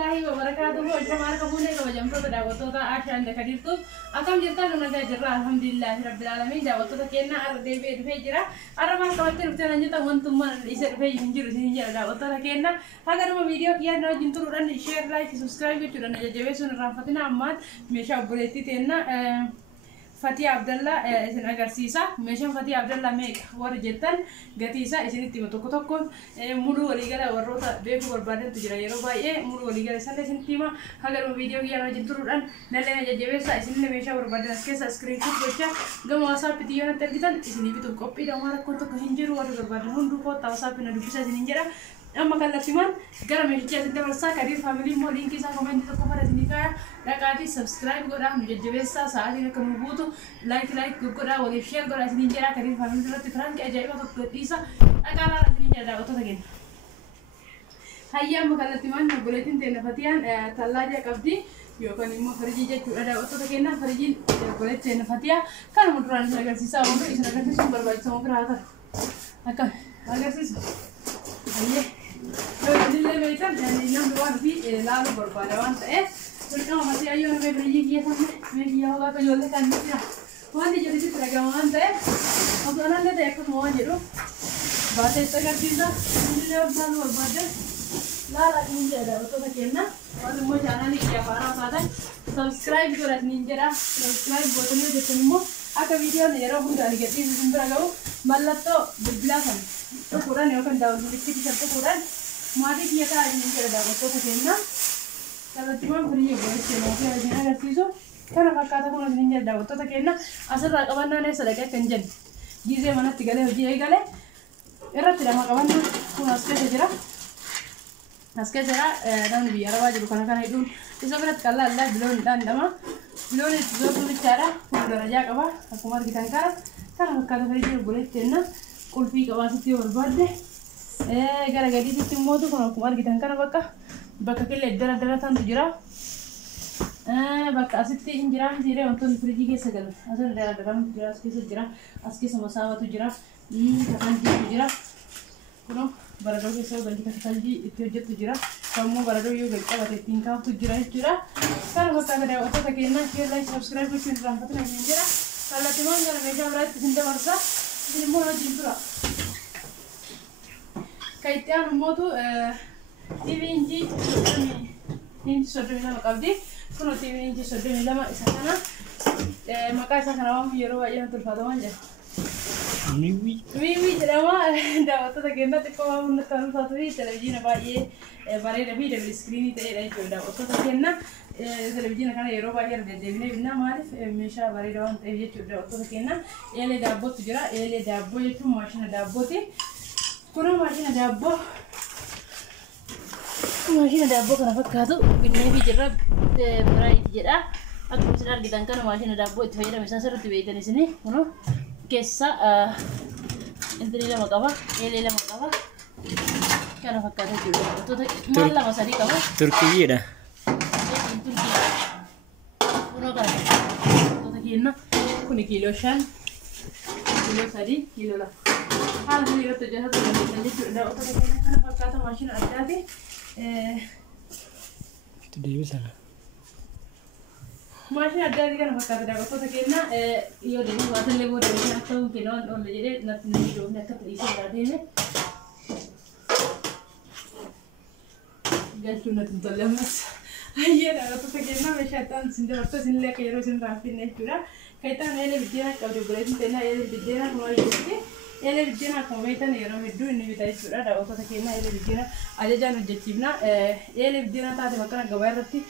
الله وبركاته وجمع كمونه وجمع دعوته عشان ذكرتم أكم جرتان ونجا جرا الحمد لله رب العالمين دعوته كنا أرد بيد فجرا أرما كمتر بتنا جتا وانتم من يصير في ينجر ينجر دعوته كنا هذا ما فيديو كيا نجنتو ران شير لايك سبسكرايب كتير نججبسون رافتنا عماد مشى بريتي تنا فتي عبد الله إذن أجرسيسا مشان فتي عبد الله ميك ورجتن قتيسا إذن تيم توكتوكون مولو وليجلا وروتا بيكو بربادن تجرا يروبا مولو وليجلا سنة إذن تيما هذا الفيديو كيا نجنتوران نلنا ججبسا إذن مشى بربادن سكيس سكرين شوت بيشا جم واسا بتيجي نترجتن إذن يبي كوبي دامارا كنتو كهنجرو ورا بربادن هندوكو تاسا بينا دوبيسا إذن جرا أما كلا تيمان جرا مشيتي إذن تبرسا كدير فاميلي مو لينكي سا كومنت تكوفر إذن كايا لكادي سبسكرايب قرا مججبسا ساعتين كنوبوتو لايك قرا ولا شير قرا إذن جرا كدير فاميلي ترى تفران كأجايبه تقديسا أكالا إذن جرا وتوتاكين هيا أما كلا تيمان نقولتين تنفتيان ثلاجة كبدي يوكان إمو فريجي جت ada وتوتاكين فريجي نقولت تنفتيا كان مدران أجرسيسا ومر إذن أجرسيسا بربايت سمو كراتا أكا أجرسيسا هيا لو اللي بيتر يعني اليوم دوار في لا برباده وانت Pertama masih ayo nabe beli dia sampai beli ya Allah kalau lekan dia. Wah dia jadi teragam anda. Aku anak dia ekor mau aja tu. Bahasa itu kan kita ini dia baru berbeda. Lala ninja ada auto tak kena. Kalau mau channel ni dia para pada subscribe juga ninja dah. Subscribe button ni jadi semua. Aku video ni orang pun dah lihat ini sumber agak. Malah tu berbelasan. Tu Quran ni akan download di sini satu Quran. Mari kita ninja ada auto tak kena. Kalau cuma beri boleh cuma dia aja nak sih karena kakak aku nak ninja dah, waktu tu kena asal kawan nane sedekah kenjen, gizi mana tiga le hujai gale, era tidak mak kawan tu aske sejera, daun biara wajib bukan itu, itu berat kalau Allah belum dan dama, belum itu belum bicara, pun raja kawa, aku mar kita angkat, karena kakak beri boleh cina, kulfi kawa sih berbeda, gara-gara itu semua tu kalau aku mar kita angkat apa Bakka kelle dara tantu jira bakka asitti injira jire ontun friji keessa galu asan dara jira keessa jira aski sama tu jira katanji jira kuno barado keessa ganti katanji itu hojjetu jira kammo barado yo galta bate tinka tu jira kan bakka kada auto takena share like subscribe kuchin rahatna jira kala timon gara meja urat sinda varsa ini mo jintura kaitian motu TV inji soddomii lama qabdi kuno TV inji soddomii lama isa kana maqaa isaa kana waan yeroo baay'ee natti ulfaataman jira. Miiwii jedhama daawwattoota keenya xiqqoo waan natti ulfaatu fi televizyiina baay'ee bareedaa fi dabal iskiriinii ta'edha jechuudha daawwattoota keenya televizyiina kana yeroo baay'ee deddeebinee binnaa maaliif meeshaa bareedaa waan ta'eef jechuudha daawwattoota keenya eelee daabbootu jira eelee daabboo jechuun maashina daabbooti kuno maashina daabboo Maashina daabboo kana fakkaatu binnee fi jirra biraayiti jedha. Akkuma isin argitan kana maashina daabboo itti fayyadame isaan sirriitti beektan isini kuno keessa intini lama qaba eelee lama qaba kana fakkaata jechuudha. Wantoota maal lama sadii qaba. Turkiyyiidha. Kuno kana wantoota kenna kuni kiiloo 5 kiiloo 3 kiiloo 2 haala kanaan irratti hojjetatu dandeessan jechuudha. Wantoota kenna kana fakkaata maashina addaati. Itu dia sana. Maashina adda addaa kana fakkaata daawwattoota keenya yoo deemu waatillee booda deemee akka kennu waan olle jedhee natti namni doofne akka ta'isee irraa deeme galchuun natti hin tolle ammas hayyee daawwattoota keenya meeshaa ta'an isin dabartoo isinillee akka yeroo isin raaffinne jechuudha. Kayitaan eelee biddeena qabdu buleetiin ta'inaa eelee biddeena kuma jechuuti. Eelee biddeena akkuma beektan yeroo hedduu inni bita jechuudha daawwattoota keenya eelee biddeena ajajaan hojjechiifna eelee biddeena taate bakka gabaa irratti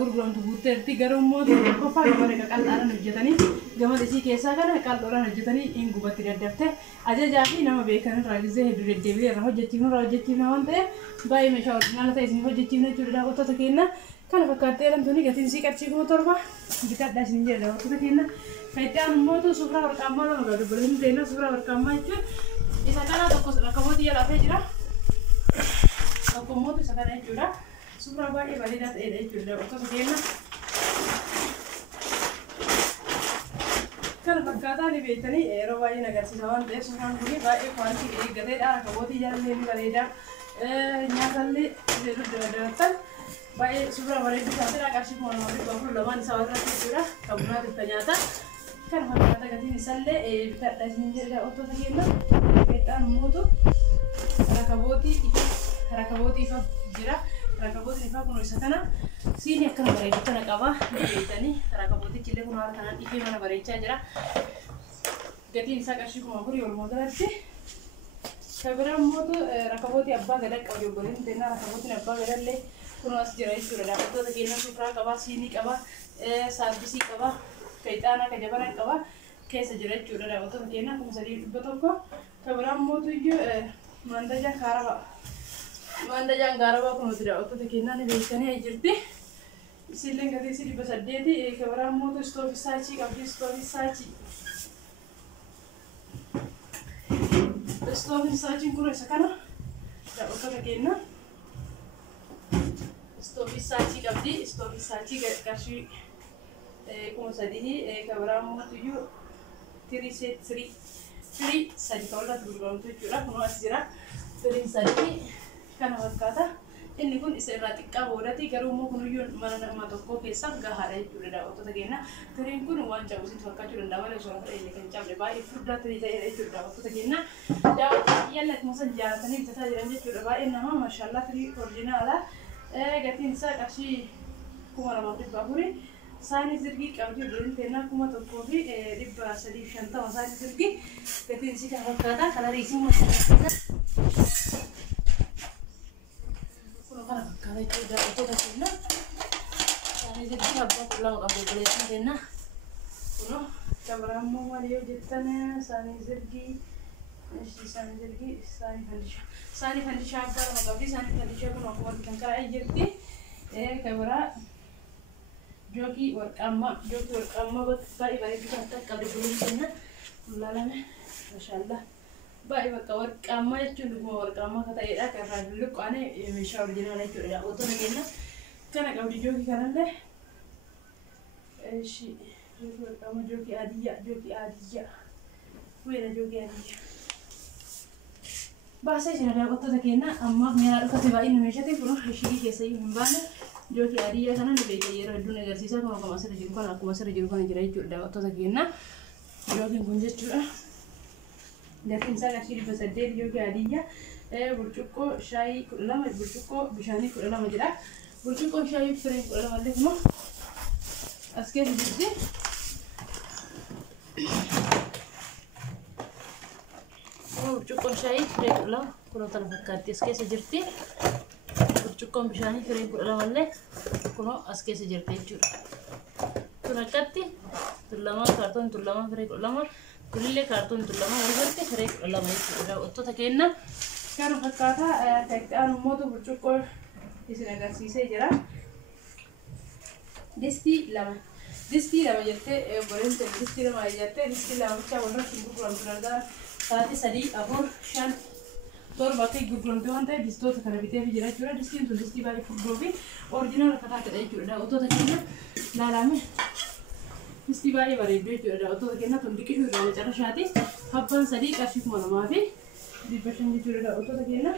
gurguramtu guutteerti garuu immoo qofa gabaa qal'aadhaan hojjetanii gama isii keessaa kana qal'oodhaan hojjetanii hin gubatti daddafte ajajaa fi nama beekan irraa gizee hedduu deddeebilee irraa hojjechiifna waan ta'eef baay'ee meeshaa oriijinaala ta'e isin hojjechiifna jechuudha daawwattoota keenya kana fakkaattee jedhamtuuni gatiin isii qarshii 7,000 bitadhaa isin jedha daawwattoota keenya kayitaan immoo suuraa warqaammaa lama qabdu buleetiin ta'inna suuraa warqaammaa jechuun isa kana tokko rakkabooti jedhafee jira tokko immoo isa kana jechuudha. Suuraa baay'ee bareedaa ta'edha jechuudha daawwattoota keenya. Kana fakkaataa ni beektanii yeroo baay'ee agarsiisa waan ta'eef suuraan kun baay'ee kwaaliti eeggateedha. Rakabootii jaalallee ni bareeda. Nyaatallee dabalatan باي سوبر ماركت ساتر أكاشي كمان ماركت بقول لما نسافر كذا كمنا تبنياتا كان هذا كذي نسلة بتاع نيجي أوتو تجينا بيتان موتو ركبوتي فجرا ركبوتي فكانوا يسكنا سيني أكنا بريد كنا كوا بيتاني ركبوتي كله كنا على كنا إيكي منا بريد شجرا كذي نسأ أكاشي كمان بري والمودة هذي كبرام موتو ركبوتي أبغى غيرك أو يقولين تنا ركبوتي أبغى غير اللي كنا أسجرا يسورة أوتو تجينا سفرة كوا سيني كوا ساربسي كوا كيتانا كجبران كوا كيس جريت جورا أوتو تجينا كم سري بتوكو كبرام موتو يو ماندجا كاربا كم ترى أوتو تجينا نبيتني أجرتي سيلين كذي سيري بس أديتي كبرام موتو ستوفي سايتي كابي ستوفي سايتي ستوفي سايتي كله سكانه أوتو تجينا ستوفي سايتي كابي ستوفي سايتي كاشي كم سديه كبرام موتو يو 3 سادي كولا تقولون تجورا كنوا أسجرا 3 سادي كان وقتها إن يكون إسرائيل كابوراتي كرومو كنوا يون مانا ما تقول كيسام كهاري جورا أوتو تجينا ترين كنوا وان جاوزين توقع جورا داولا جورا اللي كان جاب لباي فردا تري تري جورا أوتو تجينا داو يلا مثلا جارتني بتسا جرانجي جورا باي إنما ما شاء الله تري أورجينالا قتين سا كشي كمارا ما بتبغوري ساني زرقي كابجي برين تنا كوما تقولي ربع سدي شنطة مساني زرقي كتير شيء كان وقتها كلا ريسيم مساني كنا كنا كذا كذا أوتو كنا ساني زرقي هبوا كلا وقابل برين تنا كنا كبرام مو ماليو جتنا ساني زرقي ساني فندشة أبغى ما قبلي ساني فندشة كنا كمان كان كلا يجتي كبرا जोकि वर्कामा by by बिकाता कभी बोलूँ ना लाला में माशाल्लाह बाई बका वर्कामा ये चुन दुआ वर्कामा कता ये रहा कर रहा है लुक आने मिशा ओरिजिनल नहीं चुन रहा वो तो नहीं ना करना कभी जोकि करना ले ऐसी जोकि वर्कामा जोकि आदिया वो ये जोकि आदिया बस ऐसे ना वो तो देखना अम्मा मेरा कभी बाई नहीं मिशा थी पुरो ऐसी कैसे ही हिंबाने जो कि आरिया करना नहीं बेचे ये रड्डू ने गर्सी सा कौन कमासे रजिल कौन आपको मासे रजिल कौन जिराई चुड़ डावा तो तक ये ना जो कि गुंजे चुड़ा लेकिन इंसान अच्छी बस डेल जो कि आरिया बुर्चुको शाही कुल्ला में बुर्चुको बिशानी कुल्ला में जिरा बुर्चुको शाही फ्रेम कुल्ला वाले को अस्के जिद्दी बुर्चुको शाही फ्रेम कुल्ला कुल्ला तरफ करती इसके से जिरती चुक्कों बिशानी फिर एक बुला वाले कुनो अस्के से जरते चुर तो नकत्ती तुल्लामा कार्टून तुल्लामा फिर एक उल्लामा कुल्ले कार्टून तुल्लामा वगैरह फिर एक उल्लामा ये उत्तो तकेना क्या रुपए का था एक अनुमोद बुचुक्को इसे नगर सीसे जरा दिस्ती लामा जरते बरें ते दिस्ती लामा जरते दिस्ती लामा क्या बोल रहा सिंगु पुरान दा साथी सदी अबोर शान तोर बाकी गुगलों पे होता है डिस्टो तक करबिते भी जरा चुरा डिस्टी तो डिस्टी बाकी फुटबॉल भी ओरिजिनल कथा करे चुरा वो तो तक ना लाला में डिस्टी बाकी बारे भी चुरा वो तो तक ना तुम दिखे चुरा बेचारा शादी हब्बन सदी काशी को मालूम है डिप्रेशन की चुरा वो तो तक ना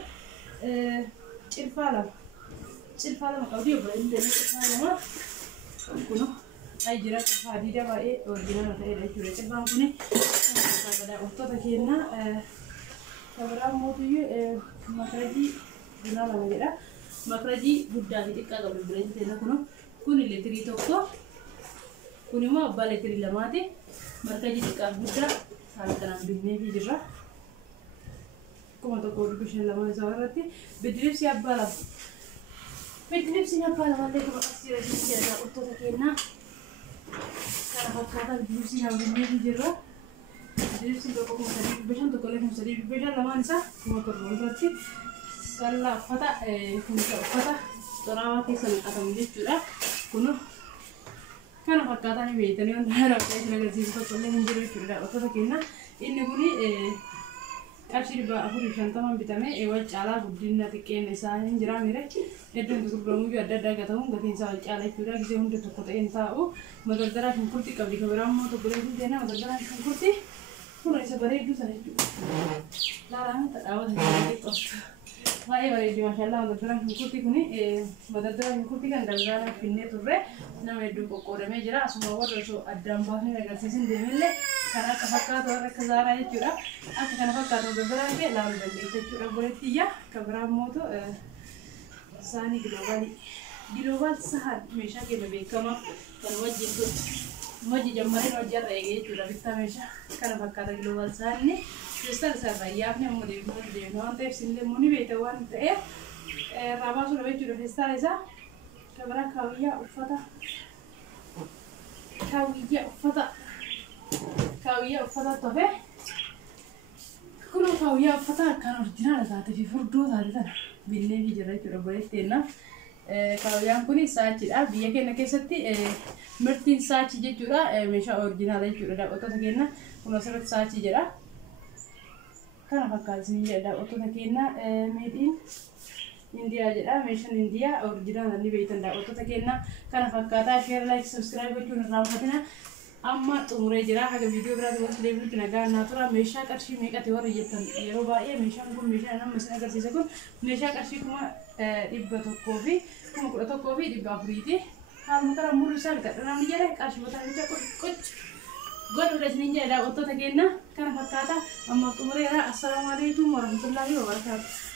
चिल्फाला मकाउदी बरें देने चिल्फाला कुनो आई जरा चिल्फादी जब आए ओरिजिनल होता है चुरा चिल्फाला कुने वो तो तक ना كبرام موتوي مكرجي جنالا مجرا مكرجي بودا هيك قبل برين تنا كوني لتري توكو كوني ما بالي تري لماتي مكرجي تك بودا سالكنا بيني في جرا كما تقول بيشن لما زارتي بدريس يا بالا بدريس يا بالا والله كما أصير جيسي هذا أوتو تكينا كنا هكذا بدريس يا بيني في جرا بدريس يا بكم سريع بيشن تقولي هم سريع بيشن لما نسا كما تقول راتي سلا فتا كنا فتا ترى كيسن أتم جيتورا كنا كنا هكذا نبيتني وندهر أكيد نقدر جيسي تقولي هم جرا جيتورا أوتو تكينا إنه كوني أشير بأخذ شنطة من بتمه إيوة على بدينا تكين إنسان جرا ميره إدون تقول برامج أدى أدى كتاهم قتين سال على كورا كذا هم تتوقع إنساؤه مدرسة شنكرتي قبل كبرام ما تقول لهم دينا مدرسة شنكرتي كل إنسان بريء دوسا نجوا لا لا تراود هذي قصة Baay'ee bareedi maashaallah madadduraan shunkurtii kuni madadduraan shunkurtii kan dalgaala finnee turre nama hedduu qoqqoodamee jira asuma warra osoo addaan baafnee agarsiisin deemillee kan akka fakkaatu warra akka zaaraa jechuudha akka kana fakkaatu madadduraan kee laaluu dandeessa jechuudha golettiyya kan biraan mootu saanii giloobal sahan meeshaa keenya beekama kan wajjin tun wajji jammareen hojjarra eegee jechuudha bittaa meeshaa kana fakkaata giloobal sahanni Kristal sarayyaaf ne ammoo deemnu waan ta'eef sinillee immoo ni beekta waan ta'eef raabaa suudha jechuudha kristal isaa kabira kaawiyyaa uffata tofe kunoo kaawiyyaa uffata akkaan orjinaala taatee fi furdoo taate tana binnee fi jira jechuudha boletteenna kaawiyyaan kun saachidha biyya keenya keessatti mirtiin saachi jechuudha meeshaa orjinaala jechuudha daawwattoota keenya kun asirratti saachi jedha kana fakkaatni jedha daawwattoota keenya meedhiin India jedha meeshaan India orjinaala ni beektan daawwattoota keenya kana fakkaataa share like subscribe gochuun irraa fatina amma xumuree jira haga viidiyoo biraatti walitti deebinutti nagaa naa tura meeshaa qarshii meeqate warra jettan yeroo baay'ee meeshaan kun meeshaa nama isin agarsiisa kun meeshaa qarshii kuma 100 fi kuma 11 fi 400ti haaluma kana muru isaa bitadha namni jedhe qarshii botaan jecha qoch godhu dhasniin jedha daawwattoota keenya kana fakkaata amma xumureera assalaamu alaykum warahmatullaahi wabarakaatuh